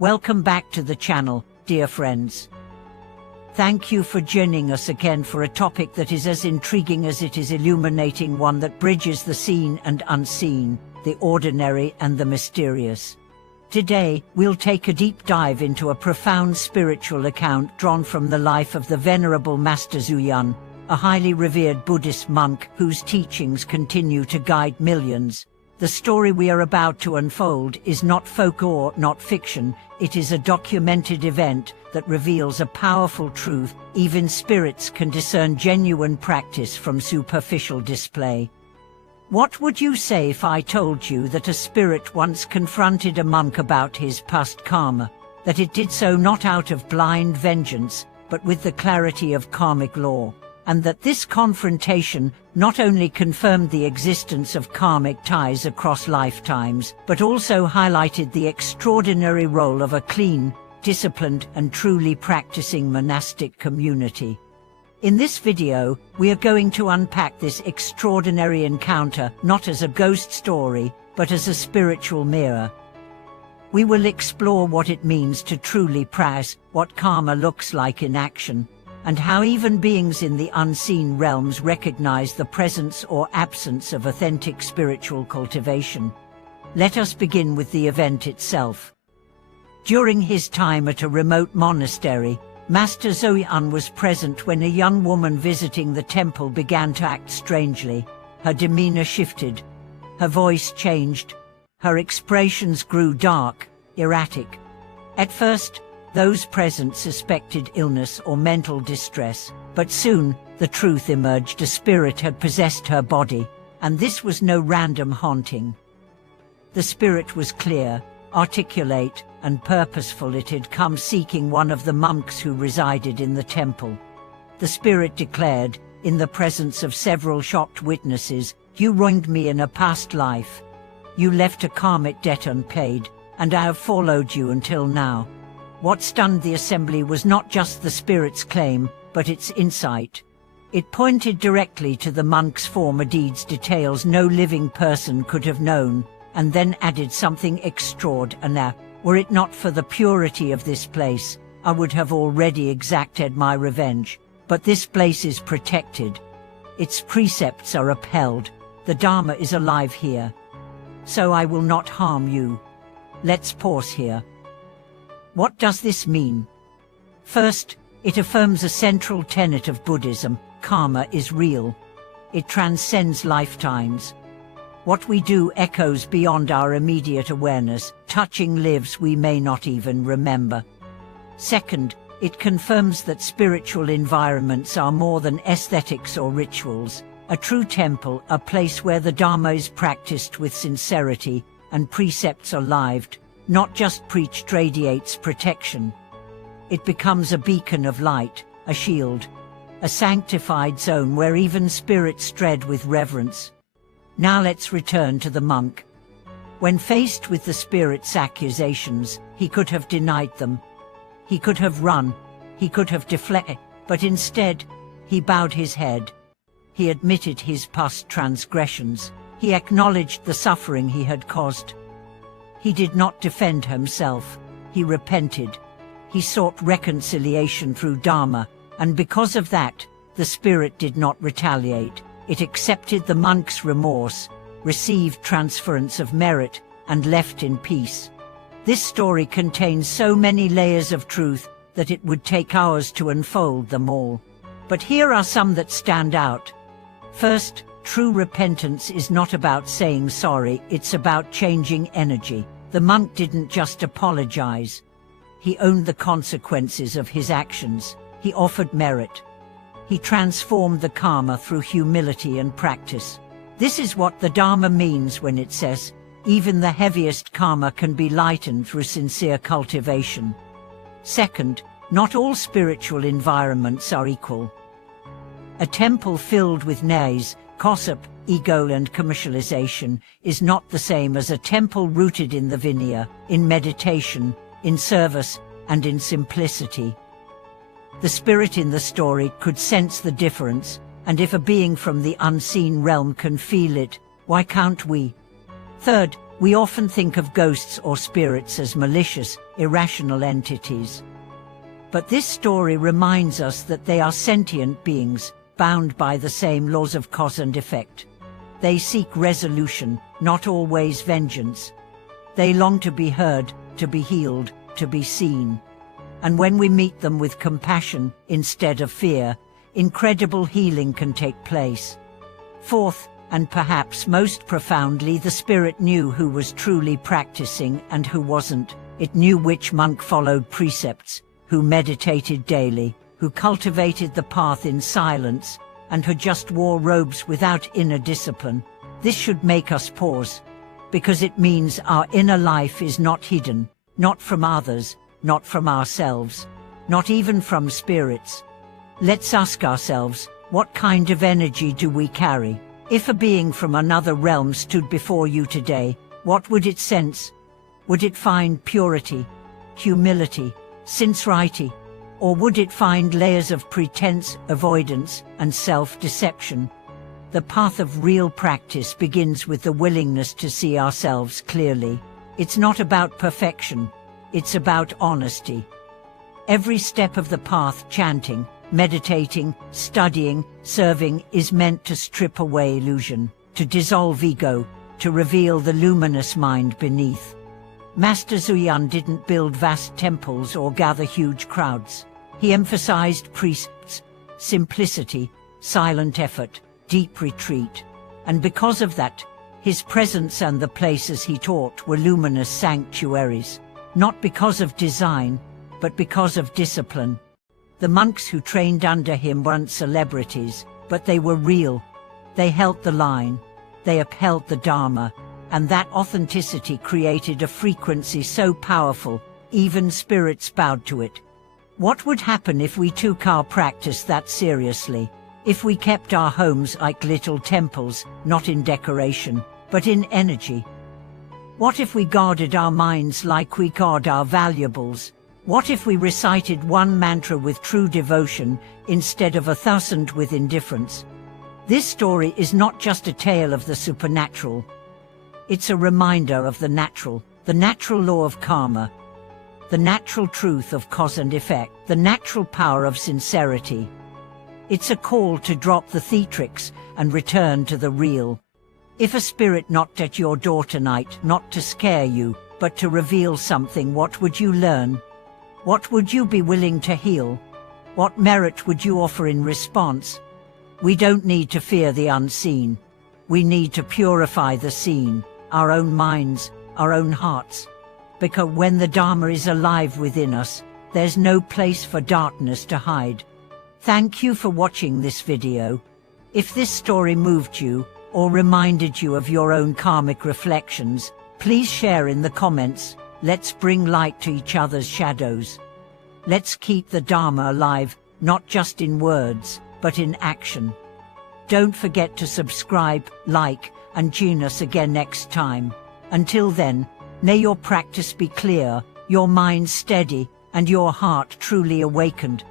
Welcome back to the channel, dear friends. Thank you for joining us again for a topic that is as intriguing as it is illuminating, one that bridges the seen and unseen, the ordinary and the mysterious. Today, we'll take a deep dive into a profound spiritual account drawn from the life of the Venerable Master Zuyan, a highly revered Buddhist monk whose teachings continue to guide millions. The story we are about to unfold is not folklore, not fiction. It is a documented event that reveals a powerful truth: even spirits can discern genuine practice from superficial display. What would you say if I told you that a spirit once confronted a monk about his past karma, that it did so not out of blind vengeance, but with the clarity of karmic law, and that this confrontation not only confirmed the existence of karmic ties across lifetimes, but also highlighted the extraordinary role of a clean, disciplined and truly practicing monastic community? In this video, we are going to unpack this extraordinary encounter not as a ghost story, but as a spiritual mirror. We will explore what it means to truly practice, what karma looks like in action, and how even beings in the unseen realms recognize the presence or absence of authentic spiritual cultivation. Let us begin with the event itself. During his time at a remote monastery, Master Zuyan was present when a young woman visiting the temple began to act strangely. Her demeanor shifted, her voice changed, her expressions grew dark, erratic. At first, those present suspected illness or mental distress, but soon the truth emerged: a spirit had possessed her body, and this was no random haunting. The spirit was clear, articulate, and purposeful. It had come seeking one of the monks who resided in the temple. The spirit declared, in the presence of several shocked witnesses, "You wronged me in a past life. You left a karmic debt unpaid, and I have followed you until now." What stunned the assembly was not just the spirit's claim, but its insight. It pointed directly to the monk's former deeds, details no living person could have known, and then added something extraordinary: "Were it not for the purity of this place, I would have already exacted my revenge. But this place is protected. Its precepts are upheld. The Dharma is alive here. So I will not harm you." Let's pause here. What does this mean? First, it affirms a central tenet of Buddhism: karma is real. It transcends lifetimes. What we do echoes beyond our immediate awareness, touching lives we may not even remember. Second, it confirms that spiritual environments are more than aesthetics or rituals. A true temple, a place where the Dharma is practiced with sincerity and precepts are lived, not just preached, radiates protection. It becomes a beacon of light, a shield, a sanctified zone where even spirits tread with reverence. Now let's return to the monk. When faced with the spirit's accusations, he could have denied them. He could have run, he could have deflected, but instead, he bowed his head. He admitted his past transgressions. He acknowledged the suffering he had caused. He did not defend himself. He repented. He sought reconciliation through Dharma, and because of that, the spirit did not retaliate. It accepted the monk's remorse, received transference of merit, and left in peace. This story contains so many layers of truth that it would take hours to unfold them all. But here are some that stand out. First, true repentance is not about saying sorry, it's about changing energy. The monk didn't just apologize. He owned the consequences of his actions. He offered merit. He transformed the karma through humility and practice. This is what the Dharma means when it says, even the heaviest karma can be lightened through sincere cultivation. Second, not all spiritual environments are equal. A temple filled with noise, gossip, ego and commercialization is not the same as a temple rooted in the Vinaya, in meditation, in service, and in simplicity. The spirit in the story could sense the difference, and if a being from the unseen realm can feel it, why can't we? Third, We often think of ghosts or spirits as malicious, irrational entities. But this story reminds us that they are sentient beings, bound by the same laws of cause and effect. They seek resolution, not always vengeance. They long to be heard, to be healed, to be seen. And when we meet them with compassion instead of fear, incredible healing can take place. Fourth, and perhaps most profoundly, the spirit knew who was truly practicing and who wasn't. It knew which monk followed precepts, who meditated daily, who cultivated the path in silence, and who just wore robes without inner discipline. This should make us pause, because it means our inner life is not hidden, not from others, not from ourselves, not even from spirits. Let's ask ourselves, what kind of energy do we carry? If a being from another realm stood before you today, what would it sense? Would it find purity, humility, sincerity, or would it find layers of pretense, avoidance, and self-deception? The path of real practice begins with the willingness to see ourselves clearly. It's not about perfection, it's about honesty. Every step of the path, chanting, meditating, studying, serving, is meant to strip away illusion, to dissolve ego, to reveal the luminous mind beneath. Master Zuyan didn't build vast temples or gather huge crowds. He emphasized precepts, simplicity, silent effort, deep retreat. And because of that, his presence and the places he taught were luminous sanctuaries, not because of design, but because of discipline. The monks who trained under him weren't celebrities, but they were real. They held the line, they upheld the Dharma, and that authenticity created a frequency so powerful, even spirits bowed to it. What would happen if we took our practice that seriously? If we kept our homes like little temples, not in decoration, but in energy? What if we guarded our minds like we guard our valuables? What if we recited one mantra with true devotion instead of 1,000 with indifference? This story is not just a tale of the supernatural. It's a reminder of the natural law of karma, the natural truth of cause and effect, the natural power of sincerity. It's a call to drop the theatrics and return to the real. If a spirit knocked at your door tonight, not to scare you, but to reveal something, what would you learn? What would you be willing to heal? What merit would you offer in response? We don't need to fear the unseen. We need to purify the seen, our own minds, our own hearts. Because when the Dharma is alive within us, there's no place for darkness to hide. Thank you for watching this video. If this story moved you, or reminded you of your own karmic reflections, please share in the comments. Let's bring light to each other's shadows. Let's keep the Dharma alive, not just in words, but in action. Don't forget to subscribe, like, and tune us again next time. Until then, may your practice be clear, your mind steady, and your heart truly awakened.